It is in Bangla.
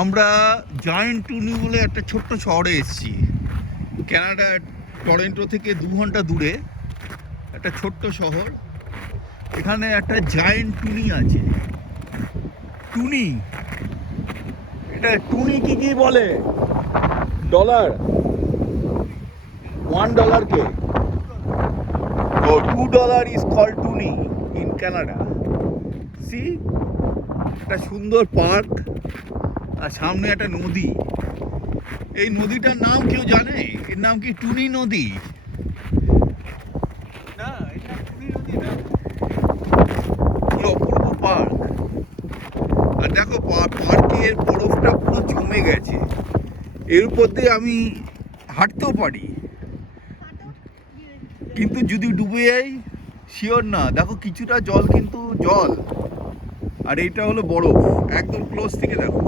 আমরা জায়েন্ট টুনি বলে একটা ছোট্ট শহরে এসেছি। কানাডা টরন্টো থেকে 2 ঘন্টা দূরে একটা ছোট্ট শহর। এখানে একটা জায়েন্ট টুনি আছে। টুনি, এটা টুনি কি বলে? ডলার, $1 কে? ও $2 is called toonie in Canada. See, একটা সুন্দর পার্ক আর সামনে একটা নদী। এই নদীটার নাম কেউ জানে? এর নাম কি টুনি নদী? না, এটা টুনি নদী না। কি অপূর্ব পার্ক! আর দেখো পার্কের বরফটা পুরো জমে গেছে। এর উপর দিয়ে আমি হাঁটতেও পারি, কিন্তু যদি ডুবে যাই শিওর না। দেখো কিছুটা জল, কিন্তু জল, আর এইটা হলো বরফ। একদম ক্লোজ থেকে দেখো।